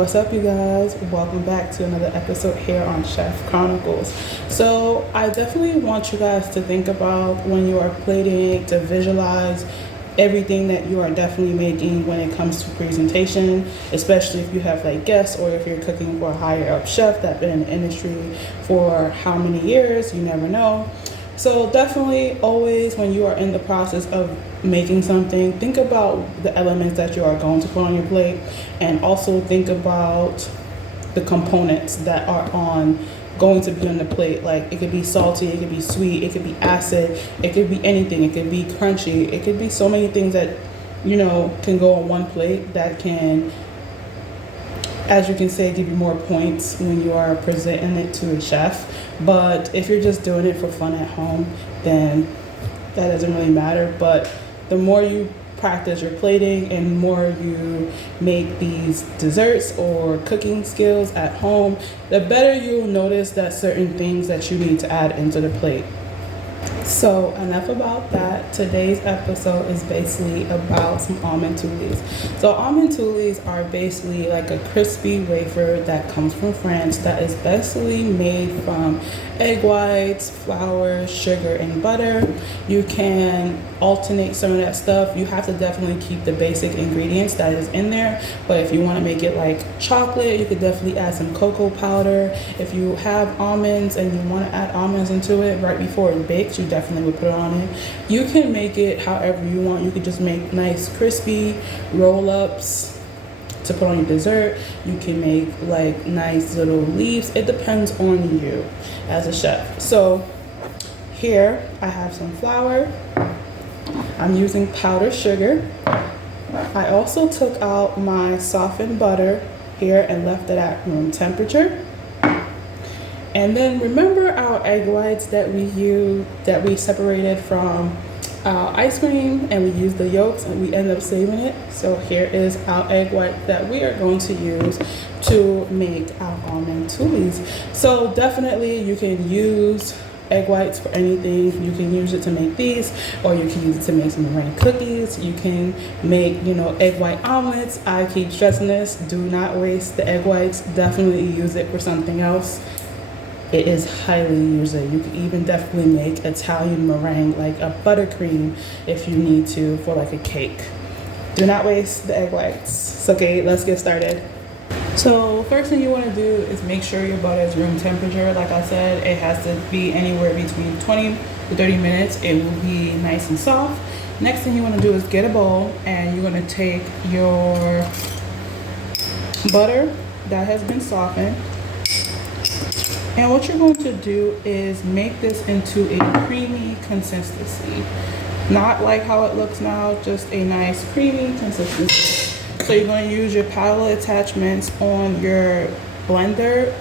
What's up, you guys? Welcome back to another episode here on Chef Chronicles. So I definitely want you guys to think about when you are plating, to visualize everything that you are definitely making when it comes to presentation, especially if you have like guests or if you're cooking for a higher up chef that's been in the industry for how many years, you never know. So definitely always when you are in the process of making something, think about the elements that you are going to put on your plate, and also think about the components that are going to be on the plate. Like, it could be salty, it could be sweet, it could be acid, it could be anything, it could be crunchy, it could be so many things that can go on one plate that can, as you can say, give you more points when you are presenting it to a chef. But if you're just doing it for fun at home, then that doesn't really matter. But the more you practice your plating and more you make these desserts or cooking skills at home, the better you'll notice that certain things that you need to add into the plate. So enough about that. Today's episode is basically about some almond toulis. So almond toulis are basically like a crispy wafer that comes from France that is basically made from egg whites, flour, sugar, and butter. You can alternate some of that stuff. You have to definitely keep the basic ingredients that is in there, but if you want to make it like chocolate, you could definitely add some cocoa powder. If you have almonds and you want to add almonds into it right before it bakes, you definitely would put it on it. You can make it however you want. You could just make nice crispy roll-ups to put on your dessert. You can make like nice little leaves. It depends on you as a chef. So here I have some flour. I'm using powdered sugar. I also took out my softened butter here and left it at room temperature. And then remember our egg whites that we separated from ice cream, and we used the yolks and we ended up saving it. So here is our egg white that we are going to use to make our almond toulis. So definitely you can use egg whites for anything. You can use it to make these, or you can use it to make some meringue cookies. You can make, egg white omelets. I keep stressing this, do not waste the egg whites. Definitely use it for something else. It is highly usable. You can even definitely make Italian meringue, like a buttercream, if you need to, for like a cake. Do not waste the egg whites. So, okay, let's get started. So first thing you want to do is make sure your butter is room temperature. Like I said, it has to be anywhere between 20 to 30 minutes. It will be nice and soft. Next thing you want to do is get a bowl, and you're going to take your butter that has been softened. And what you're going to do is make this into a creamy consistency. Not like how it looks now, just a nice creamy consistency. So you're going to use your paddle attachments on your blender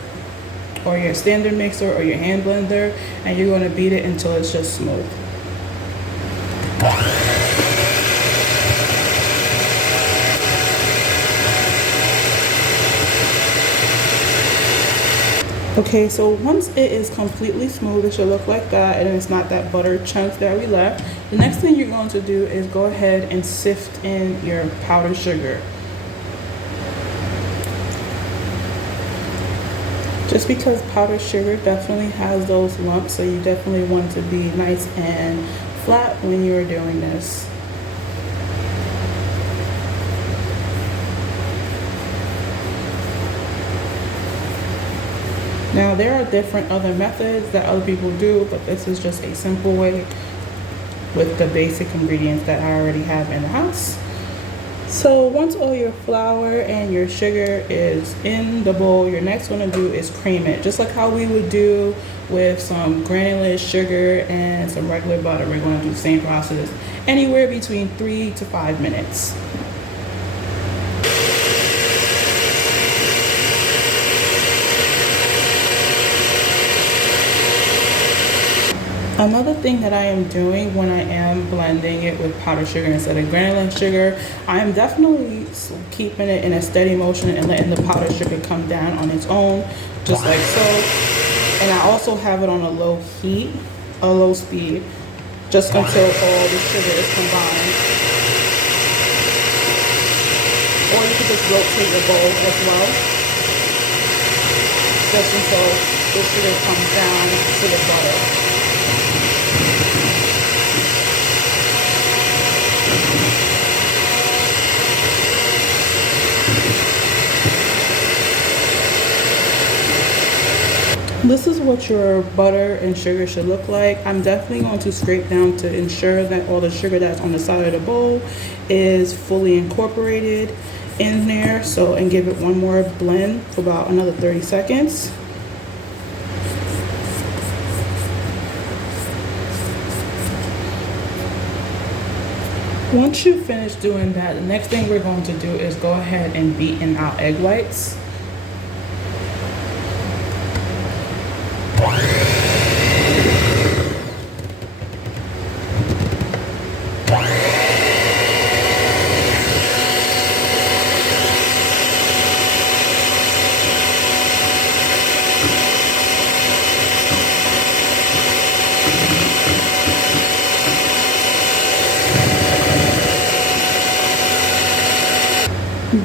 or your standard mixer or your hand blender, and you're going to beat it until it's just smooth. Okay, so once it is completely smooth, it should look like that, and it's not that butter chunk that we left. The next thing you're going to do is go ahead and sift in your powdered sugar. Just because powdered sugar definitely has those lumps, so you definitely want to be nice and flat when you're doing this. Now, there are different other methods that other people do, but this is just a simple way with the basic ingredients that I already have in the house. So once all your flour and your sugar is in the bowl, your next one to do is cream it, just like how we would do with some granulated sugar and some regular butter. We're going to do the same process, anywhere between 3 to 5 minutes. Another thing that I am doing when I am blending it with powdered sugar instead of granulated sugar, I am definitely keeping it in a steady motion and letting the powdered sugar come down on its own, just like so. And I also have it on a low heat, a low speed, just until all the sugar is combined. or you can just rotate your bowl as well, just until the sugar comes down to the butter. This is what your butter and sugar should look like. I'm definitely going to scrape down to ensure that all the sugar that's on the side of the bowl is fully incorporated in there. So, and give it one more blend for about another 30 seconds. Once you finish doing that, the next thing we're going to do is go ahead and beat in our egg whites.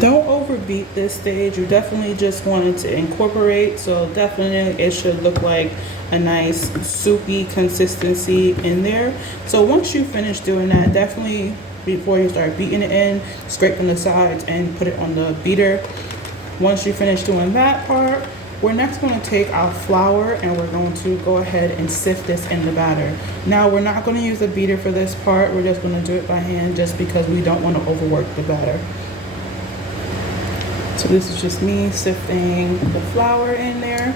Don't overbeat this stage. You definitely just wanted to incorporate, so definitely it should look like a nice soupy consistency in there. So once you finish doing that, definitely before you start beating it in, scrape on the sides and put it on the beater. Once you finish doing that part, we're next going to take our flour and we're going to go ahead and sift this in the batter. Now we're not going to use a beater for this part. We're just going to do it by hand just because we don't want to overwork the batter. So this is just me sifting the flour in there.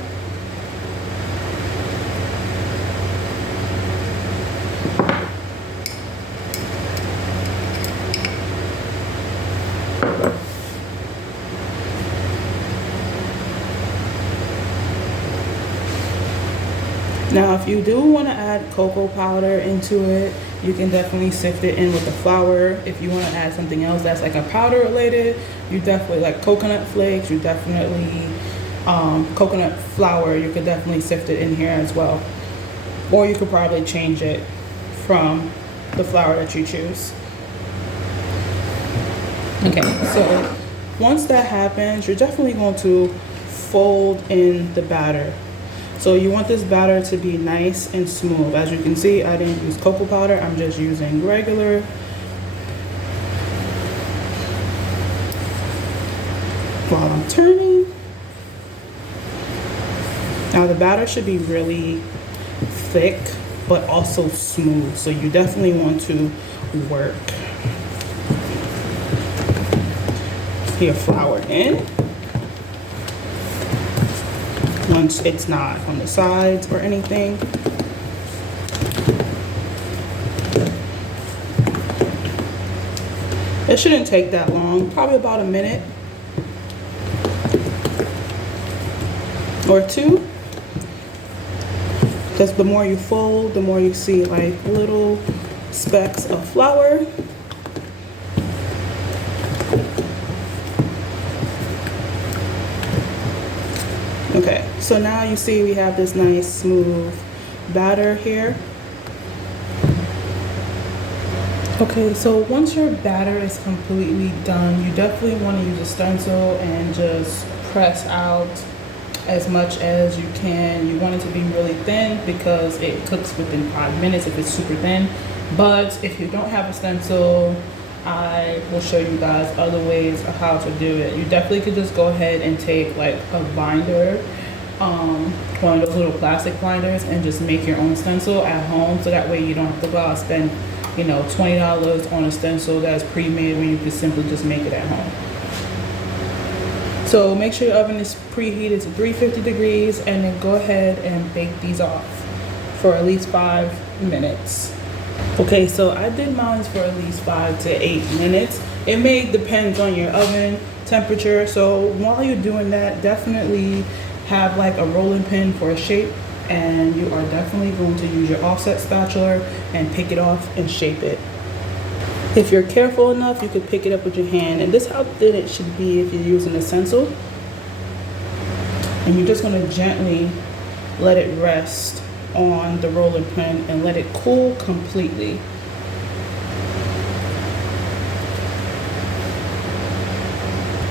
Now, if you do want to add cocoa powder into it, you can definitely sift it in with the flour. If you want to add something else that's like a powder related, you definitely, like coconut flakes, you definitely, coconut flour, you could definitely sift it in here as well. Or you could probably change it from the flour that you choose. Okay, so once that happens, you're definitely going to fold in the batter. So you want this batter to be nice and smooth. As you can see, I didn't use cocoa powder. I'm just using regular. While I'm turning. Now the batter should be really thick, but also smooth. So you definitely want to work your flour in. Once it's not on the sides or anything. It shouldn't take that long, probably about a minute or two. Because the more you fold, the more you see like little specks of flour. Okay, so now you see we have this nice smooth batter here. Okay, so once your batter is completely done, you definitely want to use a stencil and just press out as much as you can. You want it to be really thin because it cooks within 5 minutes if it's super thin. But if you don't have a stencil, I will show you guys other ways of how to do it. You definitely could just go ahead and take like a binder, one of those little plastic binders, and just make your own stencil at home. So that way you don't have to go out and spend, you know, $20 on a stencil that's pre-made when you can simply just make it at home. So make sure your oven is preheated to 350 degrees and then go ahead and bake these off for at least 5 minutes. Okay, so I did mine for at least 5 to 8 minutes. It may depend on your oven temperature. So while you're doing that, definitely have like a rolling pin for a shape, and you are definitely going to use your offset spatula and pick it off and shape it. If you're careful enough, you could pick it up with your hand, and this is how thin it should be if you're using a stencil. And you're just going to gently let it rest on the rolling pin and let it cool completely.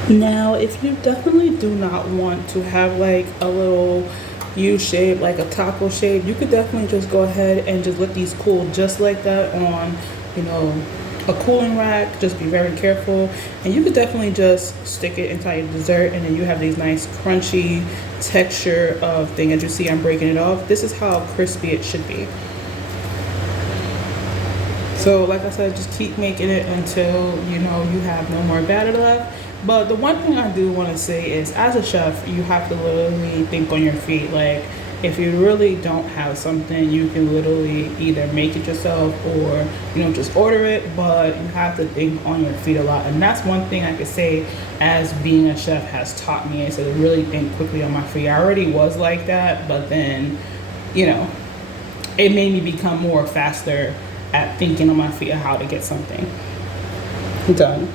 Now, if you definitely do not want to have like a little U shape, like a taco shape, you could definitely just go ahead and just let these cool just like that on, you know, a cooling rack. Just be very careful. And you could definitely just stick it inside your dessert, and then you have these nice crunchy texture of thing. As you see, I'm breaking it off. This is how crispy it should be. So like I said, just keep making it until you know you have no more batter left. But the one thing I do want to say is, as a chef, you have to literally think on your feet. Like, if you really don't have something, you can literally either make it yourself or, you know, just order it. But you have to think on your feet a lot. And that's one thing I could say as being a chef has taught me, is to really think quickly on my feet. I already was like that, but then, you know, it made me become more faster at thinking on my feet of how to get something done.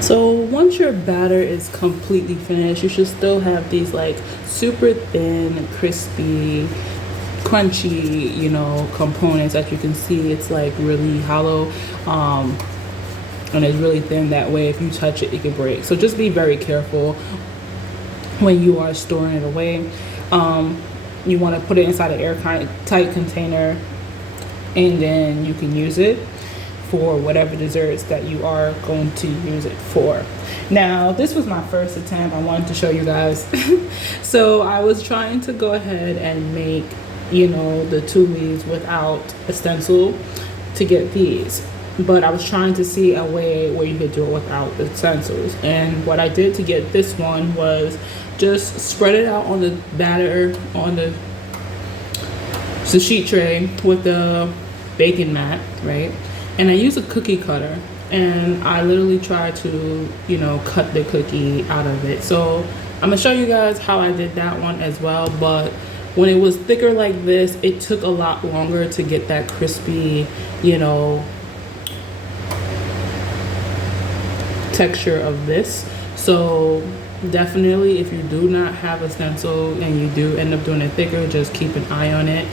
So once your batter is completely finished, you should still have these like super thin, crispy, crunchy, you know, components. As you can see, it's like really hollow, and it's really thin. That way, if you touch it, it could break. So just be very careful when you are storing it away. You want to put it inside an airtight container, and then you can use it for whatever desserts that you are going to use it for. Now, this was my first attempt. I wanted to show you guys. So I was trying to go ahead and make, you know, the tumis without a stencil to get these. But I was trying to see a way where you could do it without the stencils. And what I did to get this one was just spread it out on the batter, on the sheet tray with the baking mat, right? And I use a cookie cutter, and I literally try to, you know, cut the cookie out of it. So I'm gonna show you guys how I did that one as well. But when it was thicker like this, it took a lot longer to get that crispy, you know, texture of this. So definitely, if you do not have a stencil and you do end up doing it thicker, just keep an eye on it.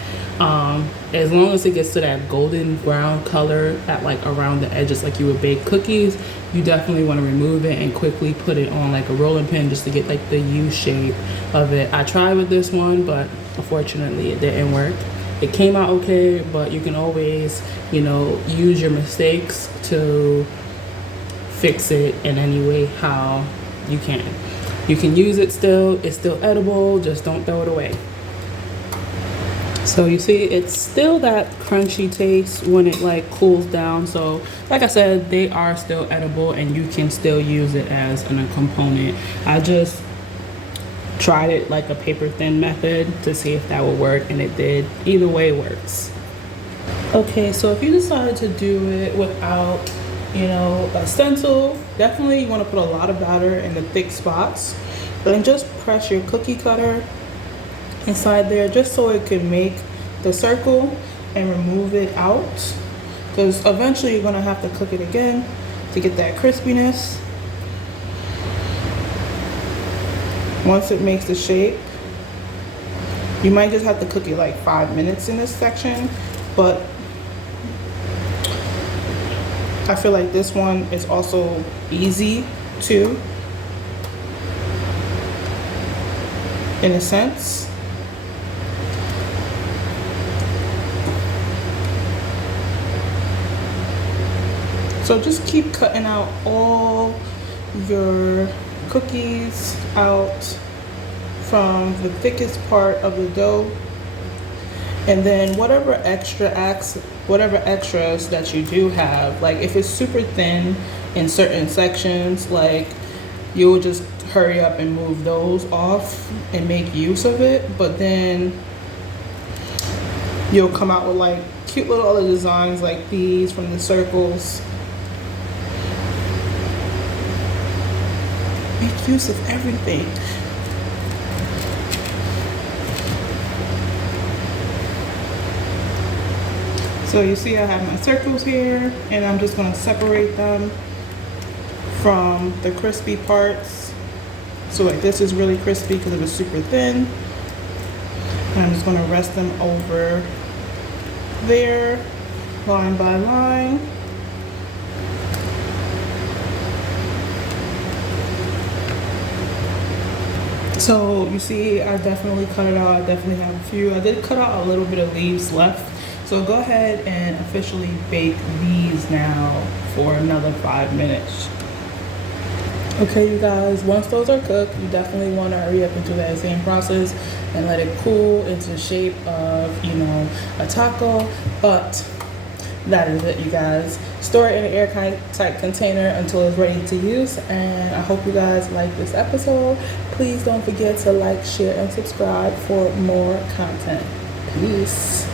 As long as it gets to that golden brown color at like around the edges, like you would bake cookies, you definitely want to remove it and quickly put it on like a rolling pin just to get like the U shape of it. I tried with this one, but unfortunately it didn't work. It came out okay, but you can always, you know, use your mistakes to fix it in any way how you can. You can use it still, it's still edible, just don't throw it away. So you see, it's still that crunchy taste when it like cools down. So like I said, they are still edible and you can still use it as a component. I just tried it like a paper thin method to see if that would work, and it did. Either way works. Okay, so if you decided to do it without, you know, a stencil, definitely you want to put a lot of batter in the thick spots. Then just press your cookie cutter inside there just so it can make the circle and remove it out, because eventually you're going to have to cook it again to get that crispiness. Once it makes the shape, you might just have to cook it like 5 minutes in this section, but I feel like this one is also easy too, in a sense. So just keep cutting out all your cookies out from the thickest part of the dough, and then whatever extras that you do have, like if it's super thin in certain sections, like you'll just hurry up and move those off and make use of it. But then you'll come out with like cute little other designs like these from the circles. Make use of everything. So you see I have my circles here, and I'm just going to separate them from the crispy parts. So like this is really crispy because it was super thin. And I'm just going to rest them over there, line by line. So you see, I definitely cut it out. I definitely have a few. I did cut out a little bit of leaves left. So go ahead and officially bake these now for another 5 minutes. Okay, you guys, once those are cooked, you definitely want to hurry up and do that same process and let it cool into the shape of, a taco. But that is it, you guys. Store it in an airtight container until it's ready to use. And I hope you guys like this episode. Please don't forget to like, share, and subscribe for more content. Peace.